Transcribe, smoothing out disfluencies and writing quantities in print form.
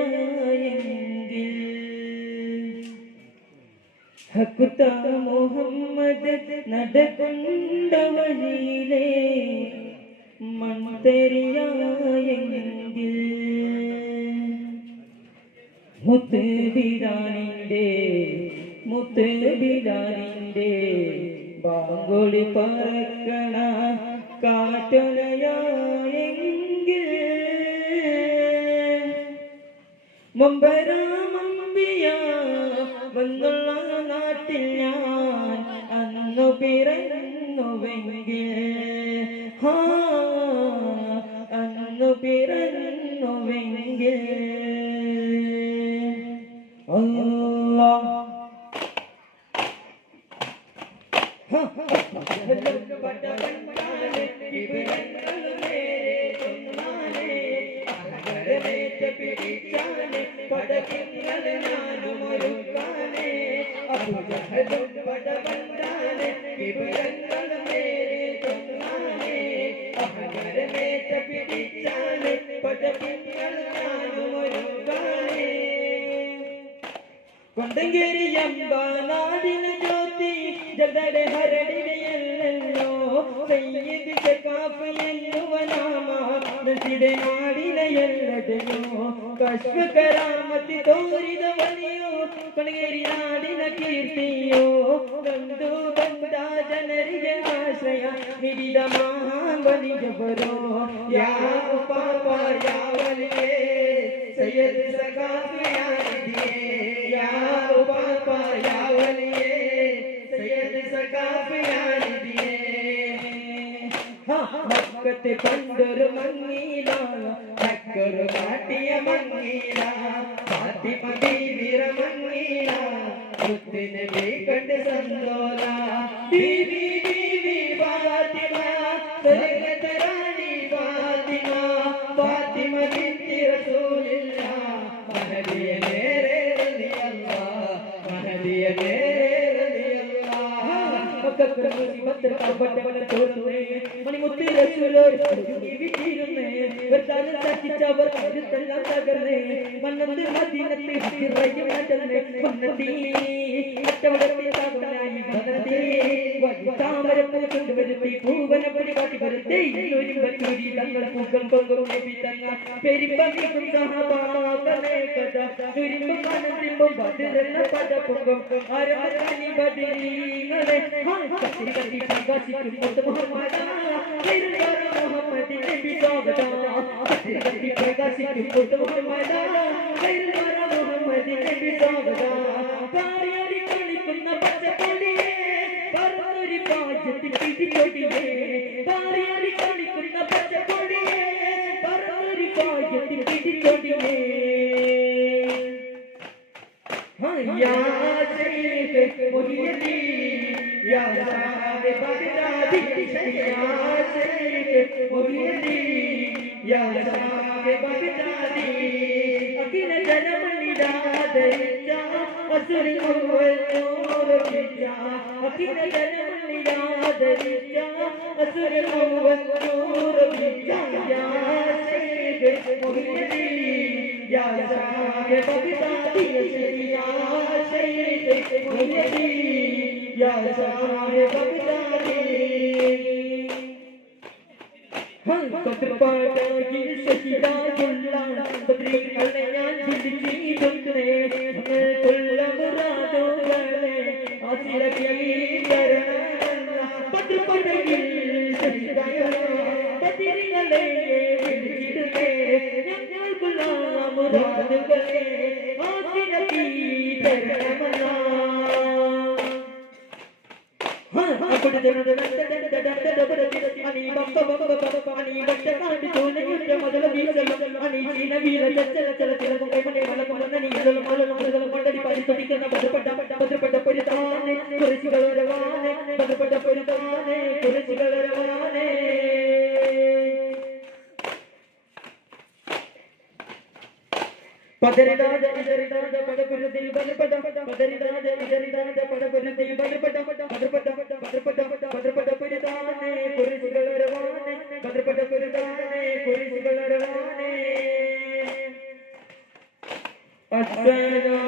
ഹോരിരയായെങ്കിൽ ഹക്കുത്ത മുഹമ്മദ് നടകൊണ്ട വഴിയിലെ മൺതരിയായെങ്കിൽ മുത്തുബിലാലിന്റെ ബാങ്കുളി പറക്കണ കാറ്റൊലയായെങ്കിൽ മമ്പരാമമ്പിയ വന്നുള്ള നാട്ടിൽ ഞാൻ അന്നു പിറന്നുവെങ്കിൽ അന്നു പിറന്നുവെങ്കിൽ അല്ലാഹ് കൊണ്ടങ്കേരിയമ്പനാടിന് ജ്യോതി ജഗടെ ഹരടിനെയല്ലോ സയ്യിദ് ശകാഫ് എന്നുവനാമ നസിടെ നാടിനെയല്ലടയോ കശ്മ കരാമത്തി തോരിത വലിയോ കൊണ്ടങ്കേരി നാടിന കീർത്തിയോ ഗന്ധു ബന്ധ ಜನರಿಗೆ ಆಶ್ರಯ ನೀಡಿದ ಮಹಾನ್ ಬಲಿಜಬರೋ ಯಾ ಪಾಪ ಯಾವಲಿಯೇ ಸೈಯದ್ ಸಕಾಫಿ ಯಾರಿದಿಯೇ ಯಾ ಪಾಪ ಯಾವಲಿಯೇ ಸೈಯದ್ ಸಕಾಫಿ ಯಾರಿದಿಯೇ ಮಕ್ಕತೆ ಪಂಡರು ಮಂಗೀಲ ಹಕ್ಕರು ಕಾಟಿಯ ಮಂಗೀಲ ಫಾತಿಮ ಬೀವಿರ ಮಂಗೀಲ ಮುತ್ತಿನ ಬೇಕಂಡ ಸಂದೋಲ ಬೀವಿ ಬೀವಿ ಫಾತಿಮಾ ಸರಿಗತ ರಾಣಿ ಫಾತಿಮಾ ಫಾತಿಮ ಬಿಂತಿ ರಸೂಲಿಲ್ಲಾ ಮಹದಿಯ ನೇರೆ ರಲಿಯಲ್ಲಾಹ್ ಮಹದಿಯ ನೇರೆ ರಲಿಯಲ್ಲಾಹ್ ಮಕ್ಕಳ ಮುಸಿಬತ್ತರ ಕಬಟ್ಟವನ ತೋರುನೆ ಮನಿ ಮುತ್ತಿ ರಸೂಲೋರ್ ಬೀವಿ ತೀರುನೆ വർത്താന സച്ചിച്ചവർ കരുത്തെല്ലാം തകർന്നേ മന്നത്ത് മദീനത്തിൽ ഹത്തിറയും നടന്നേ വന്നതീ അറ്റവടത്തിൽ താകുനായി വന്നതീ താമരപ്പൂ കൊണ്ടുവരുത്തി പൂവനപ്പടി കാട്ടി വരുത്തേ ഒരുമ്പത്തൂരി തങ്ങൾ പൂക്കം പൊങ്കും നബി തങ്ങ പെരിപ്പമിക്കും സഹപാകമേ കഥ ദുരിമ്പം മനത്തിമ്പം ബദിരെന്ന പദ പൊങ്കും ആരമരണി ബദിരീങ്ങളെ കത്തി കത്തി പ്രകാശിക്കും മുത്ത് മുഹമ്മദാ മുഹമ്മദ് നബി സ്വാഗത കത്തി പ്രകാശിക്കും മുത്ത് മുഹമ്മദാ മുഹമ്മദ് നബി സ്വാഗത പാറിയാടി കളിക്കുന്ന പച്ചപ്പൊടിയേ പറന്നൊരു പാജത്തിൽ പിടിച്ചൊടിയേ പാറിയാടി കളിക്കുന്ന പച്ചപ്പൊടിയേ പറന്നൊരു പാജത്തിൽ പിടിച്ചൊടിയേ യാ ശൈഖ് മുഹിയുദ്ദീൻ യാ സാഹിബ് ബഗ്ദാദി യാ ശൈഖ് മുഹിയുദ്ദീൻ യാ സാഹിബ് ബഗ്ദാദി അഖില ജനമണിദാദരിച്ച അസുരി മുവന്നൂർ കിച്ച അഖില ജനമണിദാദരിച്ച അസുരി മുവന്നൂർ കിച്ച യാ ശൈഖ് മുഹിയുദ്ദീൻ യാ സാഹിബ് ബഗ്ദാദി യാ ശൈഖ് മുഹിയുദ്ദീൻ യാ സാഹിബ് ബഗ്ദാദി കദ്ർപാടായി സഹിദായുള്ള ബദ്രീകളെ ഞാൻ ജിദ്ദീതുന്നേ കൊല്ല മുറാദോകളെ ആസിറകീകരണ ബദ്ർപാടയിൽ സഹിദായുള്ള ബദ്രീകളെ വിളിച്ചിടുന്നേ ഞങ്ങൾ കൊല്ല മുറാദോകളെ ആസിറകീകരണ അപ്പടി ജനത അനി ബപ്പ ബപ്പ അനി ബട്ട കാണ്ട് ചോലയുറ്റ മദല വീസല അനി ചീന വീല ചല ചല ചല കൊമനെ മലകൊമനനി ഇതല മലന മദല കൊണ്ടടി പടി തുടിക്കുന്ന ഭദ്രപ്പെട്ട പൊരിതാനെ കുറിച്ചുകളരവാനെ ഭദ്രപ്പെട്ട പൊരിതാനെ കുറിച്ചുകളരവാനെ പദരിദാദ ഇദരിദാദ പദപുരത്തിൽ ബദർപദ പദരിദാദ ഇദരിദാദ പദപുരത്തിൽ ബദർപദ ഭദ്രപ്പെട്ട പുരിതാനെ കുരിശുകളരവാനെ ഭദ്രപ്പെട്ട പുരിതാനെ കുരിശുകളരവാനെ السلام